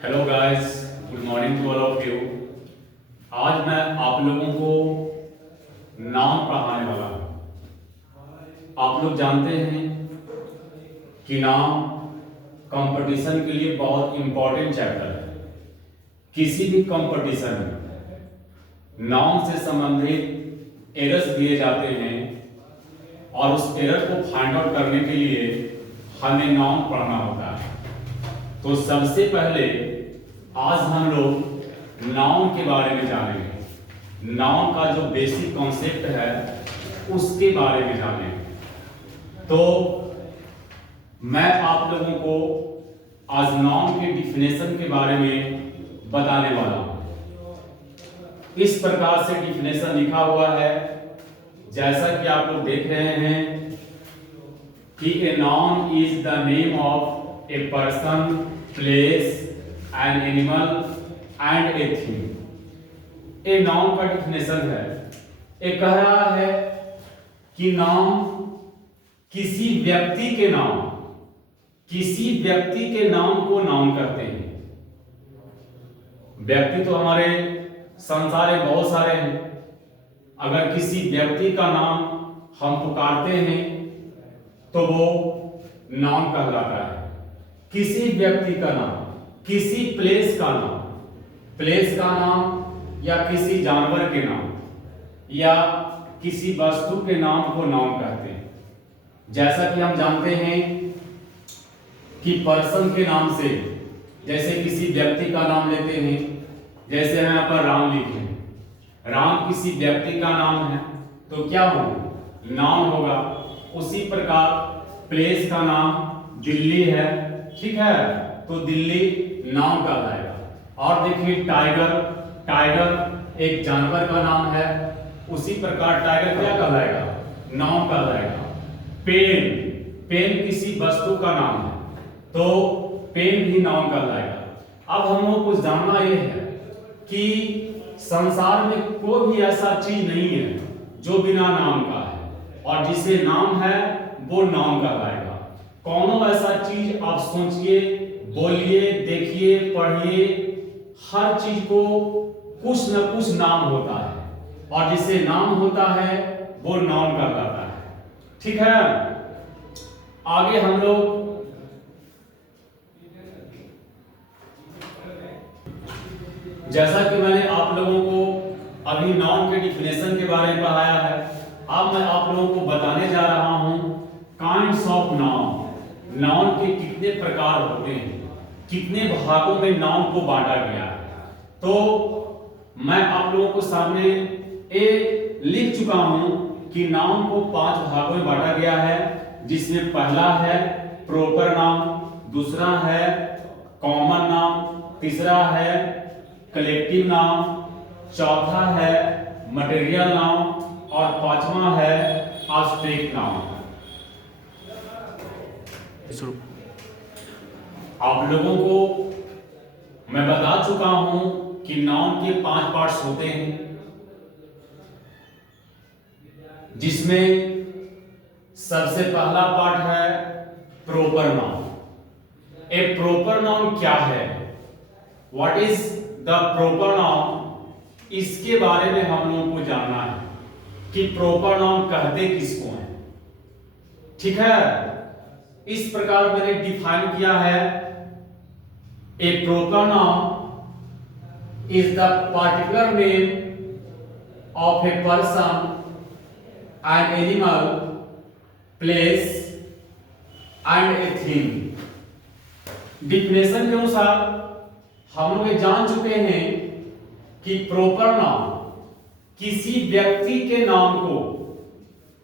Hello guys, good morning to all of you. आज मैं आप लोगों को नाम पढ़ाने वाला हूँ। आप लोग जानते हैं कि नाम कंपटीशन के लिए बहुत इंपॉर्टेंट चैप्टर है। किसी भी कंपटीशन में नाम से संबंधित एरर्स दिए जाते हैं और उस एरर को फाइंड आउट करने के लिए हमें नाम पढ़ना होता है। तो सबसे पहले आज हम लोग नाउन के बारे में जानेंगे। नाउन का जो बेसिक कॉन्सेप्ट है उसके बारे में जानेंगे। तो मैं आप लोगों को आज नाउन के डिफिनेशन के बारे में बताने वाला हूं। इस प्रकार से डिफिनेशन लिखा हुआ है, जैसा कि आप लोग देख रहे हैं कि a noun is the name of a person, place, an animal and a thing. A noun का डिफिनेशन है, ये कह रहा है कि नाउन किसी व्यक्ति के नाम, किसी व्यक्ति के नाम को नाउन करते हैं। व्यक्ति तो हमारे संसार में बहुत सारे हैं। अगर किसी व्यक्ति का नाम हम पुकारते हैं तो वो नाउन कहलाता है। किसी व्यक्ति का नाम, किसी प्लेस का नाम, प्लेस का नाम या किसी जानवर के नाम या किसी वस्तु के नाम को नाउन कहते हैं। जैसा कि हम जानते हैं कि पर्सन के नाम से, जैसे किसी व्यक्ति का नाम लेते हैं, जैसे हम यहाँ पर राम लिखे हैं, राम किसी व्यक्ति का नाम है तो क्या होगा? नाउन होगा। उसी प्रकार प्लेस का नाम दिल्ली है, ठीक है, तो दिल्ली नाउन कहलाएगा। और देखिए टाइगर, टाइगर एक जानवर का नाम है, उसी प्रकार टाइगर क्या कहलाएगा? नाउन कहलाएगा। पेन, पेन किसी वस्तु का नाम है तो पेन भी नाउन कहलाएगा। अब हम लोग को जानना यह है कि संसार में कोई भी ऐसा चीज नहीं है जो बिना नाम का है, और जिसे नाम है वो नाउन कहलाएगा। कौन ऐसा चीज आप सोचिए, बोलिए, देखिए, पढ़िए, हर चीज को कुछ न कुछ नाम होता है, और जिसे नाम होता है वो नाउन कहलाता है। ठीक है, आगे हम लोग जैसा कि मैंने आप लोगों को अभी नाउन के डिफिनेशन के बारे में पढ़ाया है, अब मैं आप लोगों को बताने जा रहा हूं काइंड्स ऑफ नाउन। नाउन के कितने प्रकार होते हैं, कितने भागों में नाउन को बांटा गया है। तो मैं आप लोगों को सामने ये लिख चुका हूं कि नाउन को 5 भागों में बांटा गया है, जिसमें पहला है प्रॉपर नाउन, दूसरा है कॉमन नाउन, तीसरा है कलेक्टिव नाउन, चौथा है मटेरियल नाउन और पांचवा है एब्स्ट्रैक्ट नाउन। आप लोगों को मैं बता चुका हूं कि नाउन के 5 पार्ट्स होते हैं, जिसमें सबसे पहला पार्ट है प्रॉपर नाउन। ए प्रॉपर नाउन क्या है? What is the proper noun? इसके बारे में हम लोगों को जानना है कि प्रॉपर नाउन कहते किसको हैं। ठीक है, इस प्रकार मैंने डिफाइन किया है, a proper noun is the particular name of a person, an animal, place and a thing. Definition के अनुसार हम लोग ये जान चुके हैं कि प्रॉपर नाउन किसी व्यक्ति के नाम को,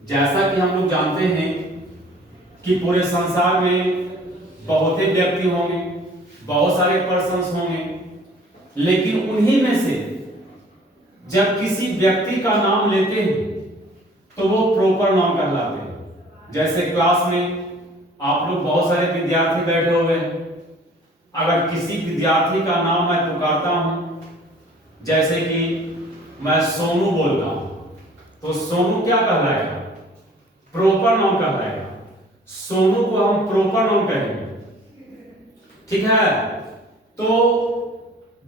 जैसा कि हम लोग जानते हैं कि पूरे संसार में बहुत ही व्यक्ति होंगे, बहुत सारे पर्सन्स होंगे, लेकिन उन्हीं में से जब किसी व्यक्ति का नाम लेते हैं तो वो प्रॉपर नाउन कहलाते हैं। जैसे क्लास में आप लोग बहुत सारे विद्यार्थी बैठे हुए हैं, अगर किसी विद्यार्थी का नाम मैं पुकारता हूं, जैसे कि मैं सोनू बोलता हूं, तो सोनू क्या कहलाएगा? प्रॉपर नाउन कहलाएगा। सोनू को हम प्रॉपर नाउन कहेंगे। ठीक है, तो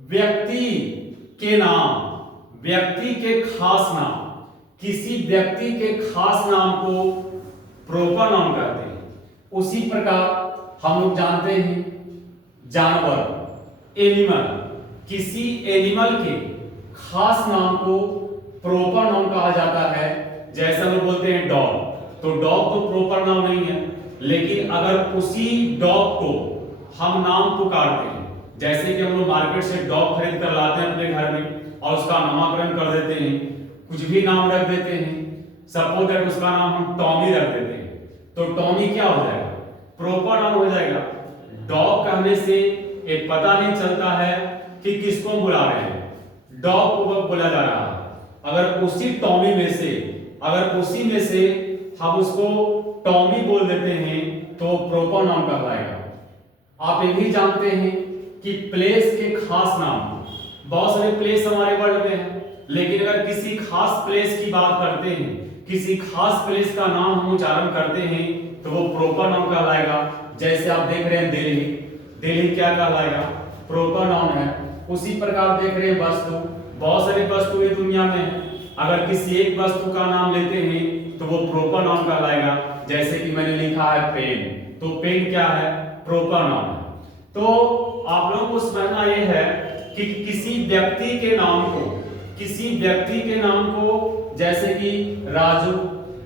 व्यक्ति के नाम, व्यक्ति के खास नाम, किसी व्यक्ति के खास नाम को प्रॉपर नाउन कहते हैं। उसी प्रकार हम लोग जानते हैं जानवर, एनिमल, किसी एनिमल के खास नाम को प्रॉपर नाउन कहा जाता है। जैसे हम लोग बोलते हैं डॉग, तो डॉग तो प्रॉपर नाउन नहीं है, लेकिन अगर उसी डॉग को हम नाम पुकारते हैं, जैसे कि हम लोग मार्केट से डॉग खरीद कर लाते हैं अपने घर में और उसका नामकरण कर देते हैं, कुछ भी नाम रख देते हैं, सपोज दैट उसका नाम हम टॉमी रख देते हैं, तो टॉमी क्या हो जाएगा? प्रॉपर नाउन हो जाएगा। डॉग कहने से एक पता नहीं चलता है कि किसको बुला रहे हैं, डॉग को बोला जा रहा है। अगर उसी टॉमी में से, अगर उसी में से हम उसको टॉमी बोल देते हैं तो प्रॉपर नाउन कहलाएगा। आप ये भी जानते हैं कि प्लेस के खास नाम, बहुत सारे प्लेस हमारे वर्ल्ड में हैं, लेकिन अगर किसी खास प्लेस की बात करते हैं, किसी खास प्लेस का नाम हम उच्चारण करते हैं तो वो प्रॉपर नाउन कहलाएगा। जैसे आप देख रहे हैं दिल्ली, दिल्ली क्या कहलाएगा? प्रॉपर नाउन है। उसी प्रकार देख रहे हैं वस्तु, बहुत सारी वस्तुएं दुनिया में हैं, अगर किसी एक वस्तु का नाम लेते हैं तो वो प्रॉपर नाउन कहलाएगा। जैसे कि मैंने लिखा है पेन, तो पेन क्या है? प्रॉपर नाउन है। तो आप लोगों को समझना यह है कि किसी व्यक्ति के नाम को, किसी व्यक्ति के नाम को जैसे कि राजू,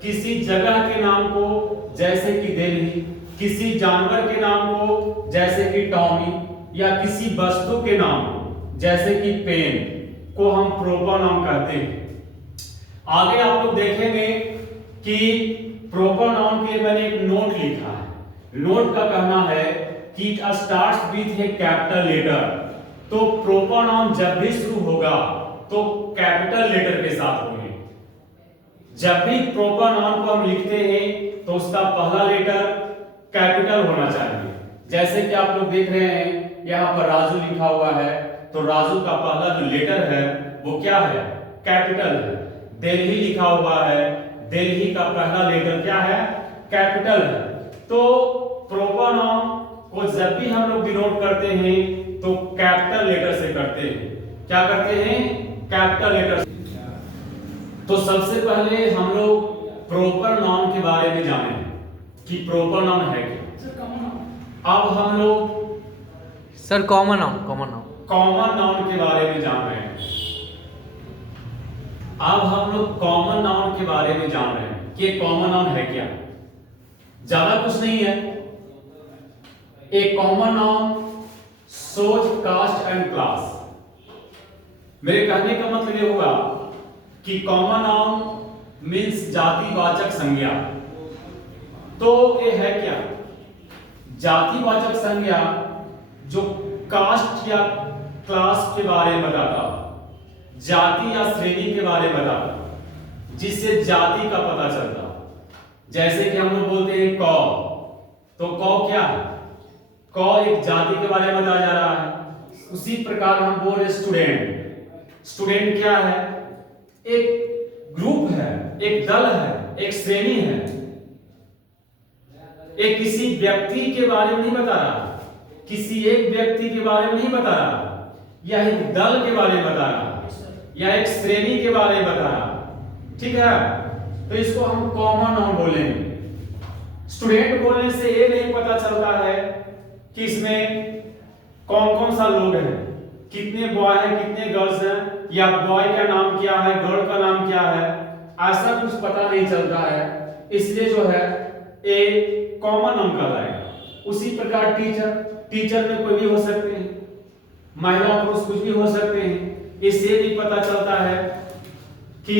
किसी जगह के नाम को जैसे कि दिल्ली, किसी जानवर के नाम को जैसे कि टॉमी, या किसी वस्तु के नाम को जैसे कि पेन को हम प्रॉपर नाउन कहते हैं। आगे आप लोग देखेंगे कि प्रॉपर नाउन के मैंने एक नोट लिखा है। नोट का कहना है कि it starts with a capital letter, तो प्रॉपर नाउन जब भी शुरू होगा तो कैपिटल लेटर के साथ होंगे। जब भी प्रॉपर नाउन को हम लिखते हैं तो उसका पहला लेटर कैपिटल होना चाहिए। जैसे कि आप लोग देख रहे हैं यहाँ पर राजू लिखा हुआ है, तो राजू का पहला जो लेटर है वो क्या है? कैपिटल है। दिल्ली लिखा हुआ है, दिल्ली का पहला लेटर क्या है? कैपिटल है। तो प्रॉपर नाउन को जब भी हम लोग डिनोट करते हैं तो कैपिटल लेटर से करते हैं। क्या करते हैं? कैपिटल लेटर से। तो सबसे पहले हम लोग प्रॉपर नाउन के बारे में जाने कि प्रॉपर नाउन है क्या। अब हम लोग sir common noun common noun के बारे में जान रहे हैं। अब हम लोग कॉमन नाउन के बारे में जान रहे हैं कि कॉमन नाउन है क्या। ज्यादा कुछ नहीं है। एक common noun shows caste and class. मेरे कहने का मतलब ये हुआ कि कॉमन नाउन मीन्स जातिवाचक संज्ञा। तो ये है क्या? जातिवाचक संज्ञा जो कास्ट या क्लास के बारे में बताता, जाति या श्रेणी के बारे में बताता, जिससे जाति का पता चलता। जैसे कि हम लोग बोलते हैं कौ, तो कौ क्या है? कौ एक जाति के बारे में बताया जा रहा है। उसी प्रकार हम बोल रहे स्टूडेंट, स्टूडेंट क्या है? एक ग्रुप है, एक दल है, एक श्रेणी है। एक किसी व्यक्ति के बारे में नहीं बता रहा, किसी एक व्यक्ति के बारे में नहीं बता रहा, या एक दल के बारे में बता रहा, या एक श्रेणी के बारे में बता रहा। ठीक है, तो इसको हम कॉमन नाउन बोलेंगे। स्टूडेंट बोलने से ये नहीं पता चलता है कि इसमें कौन कौन सा लोग हैं, कितने बॉय हैं, कितने गर्ल्स हैं, या बॉय का नाम क्या है, गर्ल का नाम क्या है, ऐसा कुछ पता नहीं चलता है। इसलिए जो है एक कॉमन नाउन कहलाएगा। उसी प्रकार टीचर, टीचर में कोई भी हो सकते हैं, महिला पुरुष कुछ भी हो सकते हैं। इससे भी पता चलता है कि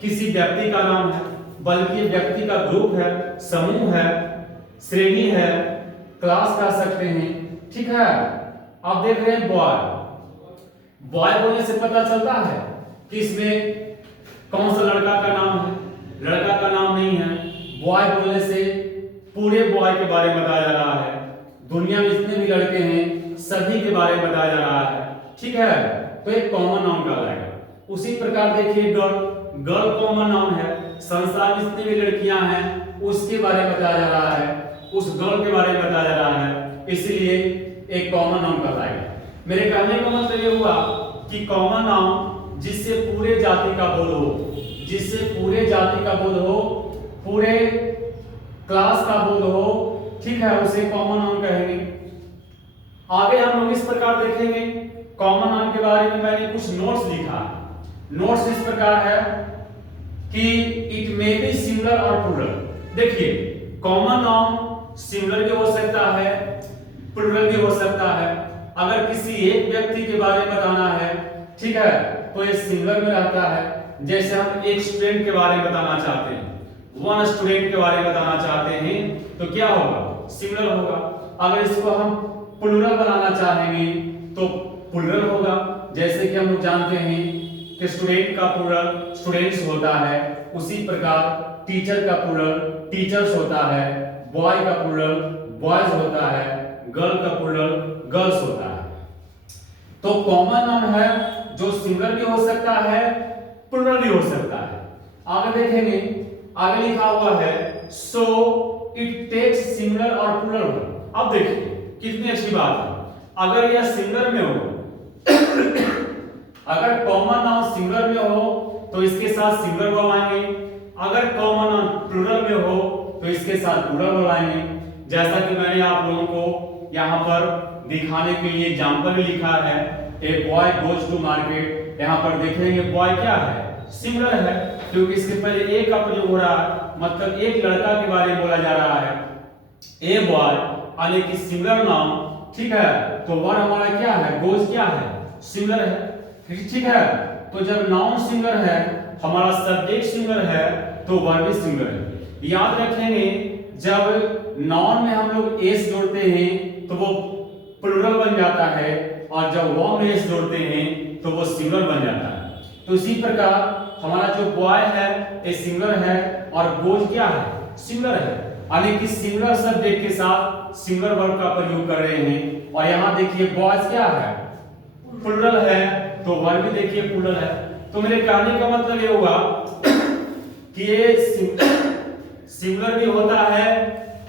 किसी व्यक्ति का नाम है, बल्कि व्यक्ति का ग्रुप है, समूह है, श्रेणी है, क्लास कह सकते हैं। ठीक है, आप देख रहे हैं बॉय, बॉय बोलने से पता चलता है कि इसमें कौन सा लड़का का नाम है, लड़का का नाम नहीं है। बॉय बोलने से पूरे बॉय के बारे में बताया जा रहा है, दुनिया में जितने भी लड़के हैं सभी के बारे में बताया जा रहा है। ठीक है, तो एक कॉमन नाउन कहलाएगा। उसी प्रकार देखिए गर्ल, गर्ल कॉमन नाउन है। संसार में जितनी भी लड़कियां हैं उसके बारे में बताया जा रहा है, उस गर्ल के बारे में बताया जा रहा है, इसलिए एक कॉमन नाउन कहलाएगा। मेरे कहने का मतलब ये हुआ कि कॉमन नाउन जिससे पूरे जाति का बोध हो, जिससे पूरे जाति का बोध हो, पूरे क्लास का बोध हो, ठीक है, उसे कॉमन नाउन कहेंगे। आगे हम लोग इस प्रकार देखेंगे कॉमन नाउन के बारे में। मैंने कुछ नोट्स लिखा है। नोट्स इस प्रकार है कि इट मे बी सिंगुलर और प्लूरल। देखिए, कॉमन नाउन सिंगुलर भी हो सकता है, प्लूरल भी हो सकता है। अगर किसी एक व्यक्ति के बारे में बताना है, ठीक है, तो ये सिंगुलर में रहता है। जैसे हम एक स्टूडेंट के बारे में बताना चाहते हैं, वन स्टूडेंट के बारे में बताना चाहते हैं, तो क्या होगा? सिंगुलर होगा। अगर इसको हम प्लूरल बनाना चाहेंगे तो प्लूरल होगा। जैसे कि हम लोग जानते हैं कि स्टूडेंट का प्लूरल स्टूडेंट्स होता है, उसी प्रकार टीचर का प्लूरल टीचर्स होता है, बॉय का प्लूरल बॉयज होता है, गर्ल का प्लूरल गर्ल्स होता है। तो कॉमन नाउन है जो सिंगुलर भी हो सकता है, प्लूरल भी हो सकता है। आगे देखेंगे, आगे लिखा हुआ है सो इट टेक्स सिंगुलर और प्लूरल। अब देखिए कितनी अच्छी बात है। अगर यह सिंगुलर में हो अगर कॉमन नाउन सिंगुलर में हो तो इसके साथ सिंगुलर वर्ब आएंगे। अगर कॉमन नाउन प्लूरल में हो तो इसके साथ प्लूरल वर्ब आएंगे। जैसा कि मैंने आप लोगों को यहाँ पर दिखाने के लिए एग्जांपल भी लिखा है, a boy goes to market. यहाँ पर देखेंगे बॉय क्या है? सिंगुलर है, क्योंकि इसके पहले एक का प्रयोग हो रहा है, मतलब एक लड़का के बारे में बोला जा रहा है। ए बॉय यानी कि सिंगुलर नाउन, ठीक है, तो वर्ब हमारा क्या है? गोज क्या है? सिंगुलर है, ठीक है। तो जब नाउन सिंगुलर है, हमारा सब्जेक्ट सिंगुलर है, तो वर्ब भी सिंगुलर है। याद रखेंगे जब नाउन में हम लोग एस जोड़ते हैं तो वो प्लूरल बन जाता है, और जब वर्ब में एस जोड़ते हैं तो वो सिंगुलर बन जाता है। तो इसी प्रकार हमारा जो बॉय है ये सिंगुलर है और गोज क्या है? सिंगुलर है, यानी कि सिंगुलर सब्जेक्ट के साथ सिंगुलर वर्ब का प्रयोग कर रहे हैं। और यहाँ देखिए बॉयज क्या है? प्लूरल है, तो वर्ब भी देखिए प्लूरल है। तो मेरे कहने का मतलब ये हुआ कि ये सिंगुलर भी होता है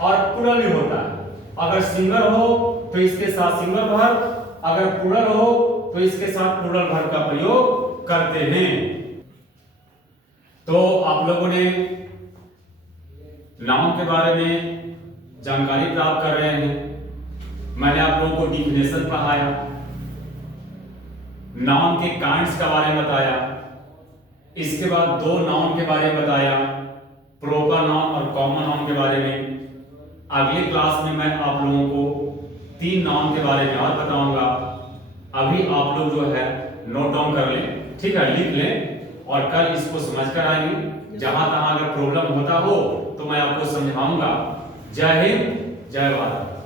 और प्लूरल भी होता है। अगर सिंगुलर हो तो इसके साथ सिंगुलर वर्ब, अगर प्लूरल हो तो इसके साथ प्लूरल वर्ब का प्रयोग करते हैं। तो आप लोगों ने नाउन के बारे में जानकारी प्राप्त कर रहे हैं। मैंने आप लोगों को डिफिनेशन पढ़ाया, नाउन के काइंड्स के बारे में बताया, इसके बाद दो नाउन के बारे में बताया, प्रॉपर नाउन और कॉमन नाउन के बारे में। अगली क्लास में मैं आप लोगों को 3 नाउन के बारे में और बताऊंगा। अभी आप लोग जो है नोट डाउन कर लें, ठीक है, लिख लें, और कल इसको समझ कर आएंगे। जहां तहां अगर प्रॉब्लम होता हो तो मैं आपको समझाऊंगा। जय हिंद, जय भारत।